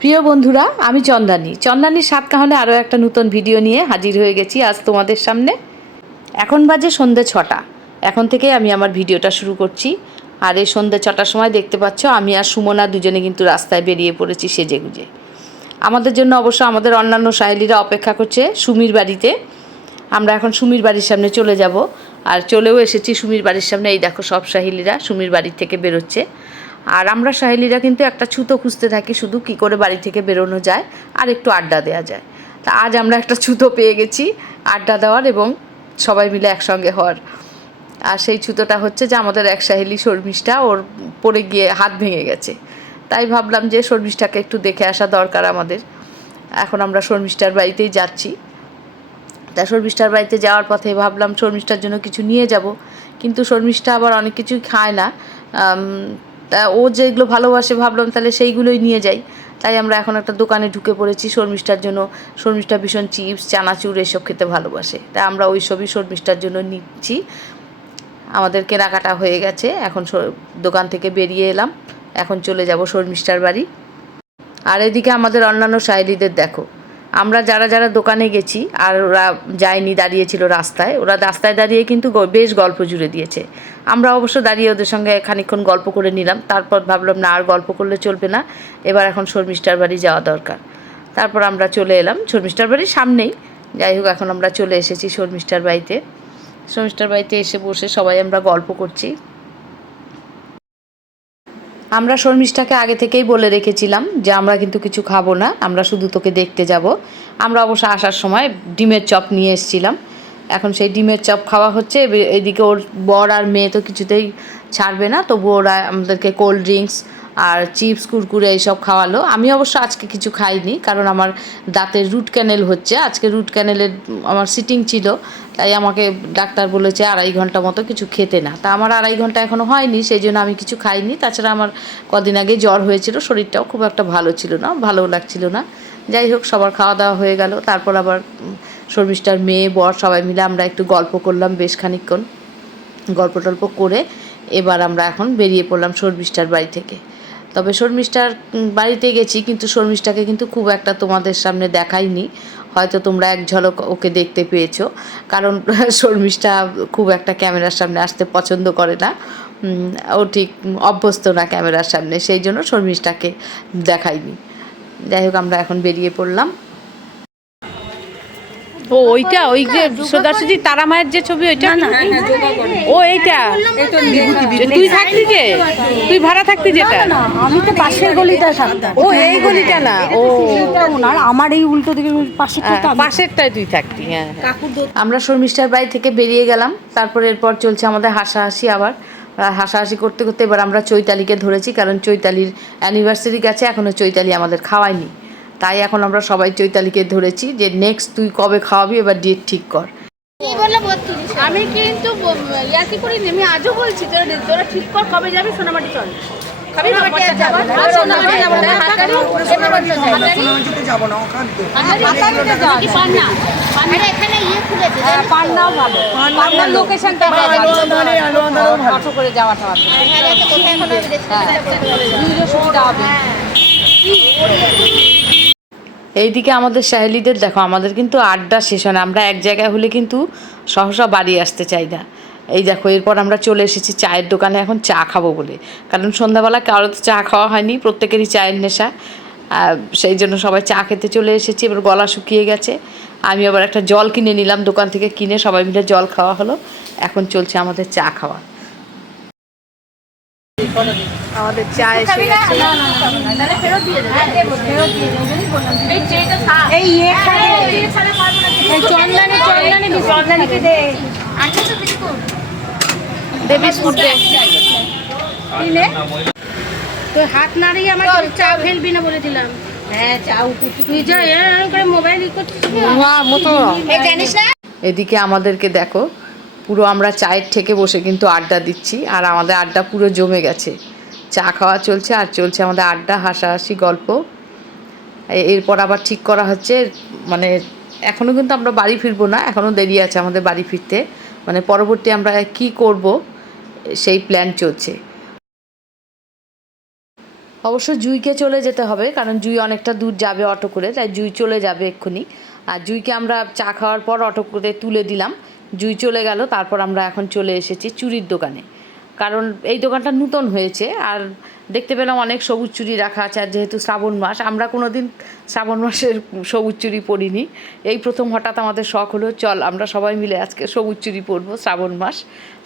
প্রিয় বন্ধুরা, আমি চন্দানীর সাত কাহনে আরও একটা নতুন ভিডিও নিয়ে হাজির হয়ে গেছি আজ তোমাদের সামনে। এখন বাজে সন্ধ্যে 6টা। এখন থেকে আমি আমার ভিডিওটা শুরু করছি। আর এই সন্ধ্যে 6টার সময় দেখতে পাচ্ছ আমি আর সুমনা দুজনে কিন্তু রাস্তায় বেরিয়ে পড়েছি সেজেগুজে। আমাদের জন্য অবশ্য আমাদের অন্যান্য সাহেলিরা অপেক্ষা করছে সুমির বাড়িতে। আমরা এখন সুমির বাড়ির সামনে চলে যাব। আর চলেও এসেছি সুমির বাড়ির সামনে। এই দেখো সব সাহেলিরা সুমির বাড়ি থেকে বেরোচ্ছে। আর আমরা সাহেলিরা কিন্তু একটা ছুতো খুঁজতে থাকি, শুধু কি করে বাড়ি থেকে বেরোনো যায় আর একটু আড্ডা দেওয়া যায়। তা আজ আমরা একটা ছুতো পেয়ে গেছি আড্ডা দেওয়ার এবং সবাই মিলে একসঙ্গে হওয়ার। আর সেই ছুতোটা হচ্ছে যে আমাদের এক সাহেলি শর্মিষ্ঠা, ওর পড়ে গিয়ে হাত ভেঙে গেছে। তাই ভাবলাম যে শর্মিষ্ঠাকে একটু দেখে আসা দরকার আমাদের। এখন আমরা শর্মিষ্ঠার বাড়িতেই যাচ্ছি। তা শর্মিষ্ঠার বাড়িতে যাওয়ার পথে ভাবলাম শর্মিষ্ঠার জন্য কিছু নিয়ে যাব, কিন্তু শর্মিষ্ঠা আবার অনেক কিছুই খায় না। তা ও যেগুলো ভালোবাসে ভাবলাম তাহলে সেইগুলোই নিয়ে যাই। তাই আমরা এখন একটা দোকানে ঢুকে পড়েছি শর্মিষ্ঠার জন্য। শর্মিষ্ঠা ভীষণ চিপস, চানাচুর এসব খেতে ভালোবাসে, তাই আমরা ওই সবই শর্মিষ্ঠার জন্য নিচ্ছি। আমাদের কেনাকাটা হয়ে গেছে, এখন দোকান থেকে বেরিয়ে এলাম। এখন চলে যাব শর্মিষ্ঠার বাড়ি। আর এদিকে আমাদের অন্যান্য সাহেলিদের দেখো, আমরা যারা যারা দোকানে গেছি আর ওরা যায়নি, দাঁড়িয়েছিল রাস্তায়, ওরা রাস্তায় দাঁড়িয়ে কিন্তু বেশ গল্প জুড়ে দিয়েছে। আমরা অবশ্য দাঁড়িয়ে ওদের সঙ্গে খানিকক্ষণ গল্প করে নিলাম। তারপর ভাবলাম না, আর গল্প করলে চলবে না, এবার এখন শর্মিষ্ঠার বাড়ি যাওয়া দরকার। তারপর আমরা চলে এলাম শর্মিষ্ঠার বাড়ির সামনেই। যাই হোক, এখন আমরা চলে এসেছি শর্মিষ্ঠার বাড়িতে। শর্মিষ্ঠার বাড়িতে এসে বসে সবাই আমরা গল্প করছি। আমরা শর্মিষ্ঠাকে আগে থেকেই বলে রেখেছিলাম যে আমরা কিন্তু কিছু খাবো না, আমরা শুধু তোকে দেখতে যাব। আমরা অবশ্য আসার সময় ডিমের চপ নিয়ে এসেছিলাম। এখন সেই ডিমের চপ খাওয়া হচ্ছে। এদিকে ওর বর আর মেয়ে তো কিছুতেই ছাড়বে না, তবু ওরা আমাদেরকে কোল্ড ড্রিঙ্কস আর চিপস, কুরকুরে এইসব খাওয়ালো। আমি অবশ্য আজকে কিছু খাইনি, কারণ আমার দাঁতের রুট ক্যানেল হচ্ছে। আজকে রুট ক্যানেলের আমার সিটিং ছিল, তাই আমাকে ডাক্তার বলেছে 2.5 ঘন্টা মতো কিছু খেতে না। তা আমার 2.5 ঘন্টা এখনও হয়নি, সেই জন্য আমি কিছু খাইনি। তাছাড়া আমার কদিন আগে জ্বর হয়েছিল, শরীরটাও খুব একটা ভালো ছিল না, ভালোও লাগছিল না। যাই হোক, সবার খাওয়া দাওয়া হয়ে গেল। তারপর আবার শর্মিষ্ঠার মেয়ে, বর সবাই মিলে আমরা একটু গল্প করলাম বেশ খানিকক্ষণ। গল্প টল্প করে এবার আমরা এখন বেরিয়ে পড়লাম শর্মিষ্ঠার বাড়ি থেকে। তবে শর্মিষ্ঠার বাড়িতে গেছি, কিন্তু শর্মিষ্ঠাকে কিন্তু খুব একটা তোমাদের সামনে দেখাইনি। হয়তো তোমরা এক ঝলক ওকে দেখতে পেয়েছো, কারণ শর্মিষ্ঠা খুব একটা ক্যামেরার সামনে আসতে পছন্দ করে না। ও ঠিক অভ্যস্ত না ক্যামেরার সামনে, সেই জন্য শর্মিষ্ঠাকে দেখাইনি। যাই হোক, আমরা এখন বেরিয়ে পড়লাম। ও ওইটা, ওই যে সোজাসুজি তারা মায়ের যে ছবি, ওইটা ও এইটা তুই থাকতি, যে তুই ভাড়া থাকতি যেটা। আমি তো পাশের গলিটা থাকতাম। ও এই গলিটা না, ও ওনার আমার এই উল্টো দিকে পাশেরটায় তুই থাকতি। হ্যাঁ, আমরা শর্মিষ্ঠার বাড়ি থেকে বেরিয়ে গেলাম। তারপর এরপর চলছে আমাদের হাসাহাসি। আবার হাসাহাসি করতে করতে এবার আমরা চৈতালিকে ধরেছি, কারণ চৈতালির অ্যানিভার্সারি গেছে, এখনও চৈতালি আমাদের খাওয়ায়নি। তাই এখন আমরা সবাই চৈতালিকে ধরেছি যে নেক্সট তুই কবে খাওয়াবি, এবার ডেট ঠিক কর। আমি কিন্তু ইয়াকি করিনি, আমি আজও বলছি তোরা ঠিক কর কবে যাবি সোনামাটি। চল এইদিকে আমাদের সাহেলিদের দেখো, আমাদের কিন্তু আড্ডা শেষ হয় না। আমরা এক জায়গায় হলে কিন্তু সহসা বাড়ি আসতে চাই না। এই দেখো, এরপর আমরা চলে এসেছি চায়ের দোকানে এখন চা খাবো বলে, কারণ সন্ধ্যাবেলা কারো তো চা খাওয়া হয়নি, প্রত্যেকেরই চায়ের নেশা। সেই জন্য সবাই চা খেতে চলে এসেছি। এবার গলা শুকিয়ে গেছে, আমি আবার একটা জল কিনে নিলাম দোকান থেকে, কিনে সবাই মিলে জল খাওয়া হলো। এখন চলছে আমাদের চা খাওয়া। আমাদের চা এসে গেছে। তোর হাত নাড়িয়ে আমার চা ফেলবি না বলেছিলাম। হ্যাঁ, চা তুই যা করে মোবাইল জানিস না। এদিকে আমাদেরকে দেখো, পুরো আমরা চায়ের ঠেকে বসে কিন্তু আড্ডা দিচ্ছি, আর আমাদের আড্ডা পুরো জমে গেছে। চা খাওয়া চলছে আর চলছে আমাদের আড্ডা, হাসাহাসি, গল্প। এরপর আবার ঠিক করা হচ্ছে, মানে এখনও কিন্তু আমরা বাড়ি ফিরবো না, এখনও দেরি আছে আমাদের বাড়ি ফিরতে। মানে পরবর্তী আমরা কি করব সেই প্ল্যান চলছে। অবশ্য জুইকে চলে যেতে হবে, কারণ জুই অনেকটা দূর যাবে অটো করে, তাই জুই চলে যাবে এক্ষুনি। আর জুইকে আমরা চা খাওয়ার পর অটো করে তুলে দিলাম, জুই চলে গেল। তারপর আমরা এখন চলে এসেছি চুড়ির দোকানে, কারণ এই দোকানটা নূতন হয়েছে। আর দেখতে পেলাম অনেক সবুজ চুড়ি রাখা আছে। আর যেহেতু শ্রাবণ মাস, আমরা কোনো দিন শ্রাবণ মাসের সবুজ চুড়ি পরিনি, এই প্রথম হঠাৎ আমাদের শখ হলো চল আমরা সবাই মিলে আজকে সবুজ চুড়ি পরবো, শ্রাবণ মাস।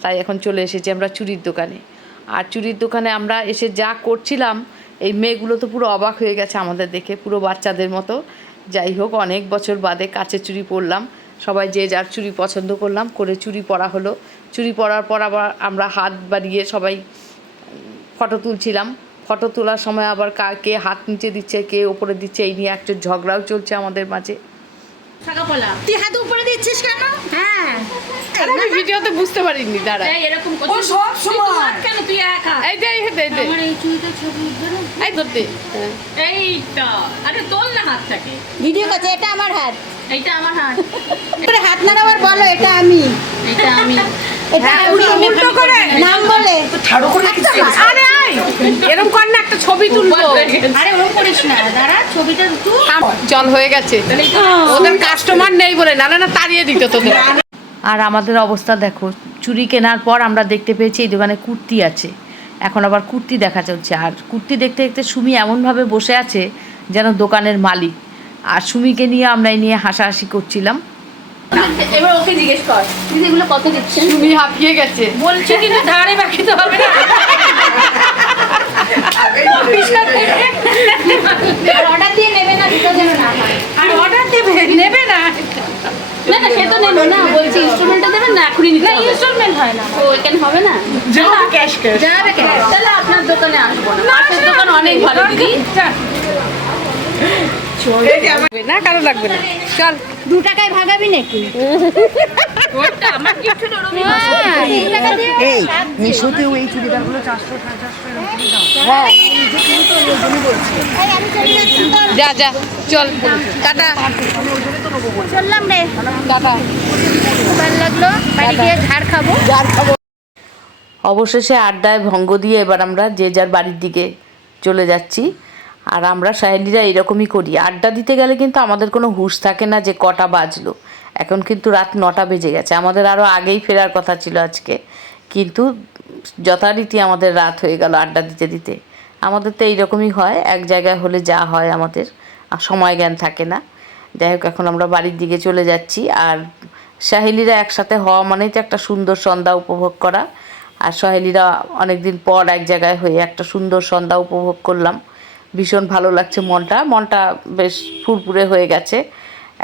তাই এখন চলে এসেছি আমরা চুড়ির দোকানে। আর চুড়ির দোকানে আমরা এসে যা করছিলাম, এই মেয়েগুলো তো পুরো অবাক হয়ে গেছে আমাদের দেখে, পুরো বাচ্চাদের মতো। যাই হোক, অনেক বছর বাদে কাচের চুড়ি পরলাম, সবাই যে যার চুড়ি পছন্দ করলাম, করে চুড়ি পরা হলো। চুড়ি পরার পর আবার আমরা হাত বাড়িয়ে সবাই ফটো তুলছিলাম। ফটো তোলার সময় আবার কে হাত নিচে দিচ্ছে, কে ওপরে দিচ্ছে, এই নিয়ে একটা ঝগড়াও চলছে আমাদের মাঝে। শাকাপলা তুই হাত উপরে দিচ্ছিস কেন? হ্যাঁ, আমি ভিডিওতে বুঝতে পারিনি, দাঁড়া। এরকম ও সব সময় কেন তুই একা? এই যে আমার এই চুড়িটা ছবি ধরো। এই ধরতে এইটা আরে তোল না হাতটাকে। ভিডিও করছে, এটা আমার হাত। এইটা আমার হাত, তোর হাত নাড়াবার বলো, এটা আমি। এটা আমি। এটা হ্যাঁ, আমি উল্টো করে নাম বলে ঠাড়ো করে আরে আয় এরকম কর না, একটা ছবি তুলবো। আরে ওরকম করিস না, দাঁড়া ছবিটা তুই। চল, হয়ে গেছে। ওদের কাস্টমার নেই বলে, নাহলে না তাড়িয়ে দিত তোদের। আর আমাদের অবস্থা দেখো, চুড়ি কেনার পর আমরা দেখতে পেয়েছি এই দোকানে কুর্তি আছে। এখন আবার কুর্তি দেখা চলছে। আর কুর্তি দেখতে দেখতে সুমি এমনভাবে বসে আছে যেন দোকানের মালিক। আর সুমিকে নিয়ে আমরা এই নিয়ে হাসাহাসি করছিলাম। এবার ওকে জিজ্ঞেস কর দিদি এগুলো কত দিচ্ছেন। সুমি হাঁপিয়ে গেছে, বলছি কিন্তু ধারে বাকি তো হবে না। অর্ডার দিয়ে নেবে না, দুটো দেবে না। আর অর্ডার দেবে নেবে না। না না, সে তো নেবে না, বলছি ইনস্টলমেন্টটা দেবেন না, এখনই নিতে হবে। ইনস্টলমেন্ট হয় না, ও এখানে হবে না। যাবে ক্যাশ ক্যাশ। যাবে কেন? তাহলে আপনার দোকানে আসবো না, পাশের দোকান অনেক ভালো দিদি। না, কারো লাগবে না, চল। 2 টাকায় ভাগাবি নাকি? ওটা আমার গিফট হলো রবি। 3 টাকা দিয়ে এই মিশোতেও এই চুড়িদারগুলো 400-450 এরকম দাম। হ্যাঁ, নিজে কিনতে ওই জন্য বলছি। এই আমি চলে যাচ্ছি তো। যা যা, চল, টাটা চললাম রে, টাটা। ভালো লাগলো, বাড়ি গিয়ে ঝাড় খাবো। অবশেষে আড্ডায় ভঙ্গ দিয়ে এবার আমরা যে যার বাড়ির দিকে চলে যাচ্ছি। আর আমরা সাহেলিরা এরকমই করি, আড্ডা দিতে গেলে কিন্তু আমাদের কোনো হুঁশ থাকে না যে কটা বাজলো। এখন কিন্তু রাত 9টা বেজে গেছে, আমাদের আরও আগেই ফেরার কথা ছিল আজকে, কিন্তু যথারীতি আমাদের রাত হয়ে গেল আড্ডা দিতে দিতে। আমাদের তো এইরকমই হয়, এক জায়গায় হলে যা হয় আমাদের সময় জ্ঞান থাকে না। যাই হোক, এখন আমরা বাড়ির দিকে চলে যাচ্ছি। আর সাহেলিরা একসাথে হওয়া মানেই তো একটা সুন্দর সন্ধ্যা উপভোগ করা। আর সহেলিরা অনেক দিন পর এক জায়গায় হয়ে একটা সুন্দর সন্ধ্যা উপভোগ করলাম, ভীষণ ভালো লাগছে। মনটা বেশ ফুরফুরে হয়ে গেছে।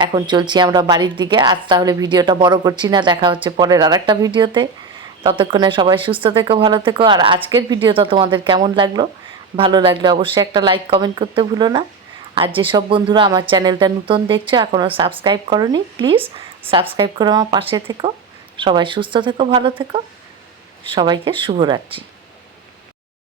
এখন চলছি আমরা বাড়ির দিকে। আজ তাহলে ভিডিওটা বড় করছি না, দেখা হচ্ছে পরের আরেকটা ভিডিওতে। ততক্ষণে সবাই সুস্থ থেকো, ভালো থেকো। আর আজকের ভিডিওটা তোমাদের কেমন লাগলো, ভালো লাগলে অবশ্যই একটা লাইক কমেন্ট করতে ভুলো না। আর যেসব বন্ধুরা আমার চ্যানেলটা নতুন দেখছো, এখনও সাবস্ক্রাইব করোনি, প্লিজ সাবস্ক্রাইব করে আমার পাশে থেকো। সবাই সুস্থ থেকো, ভালো থেকো। সবাইকে শুভরাত্রি।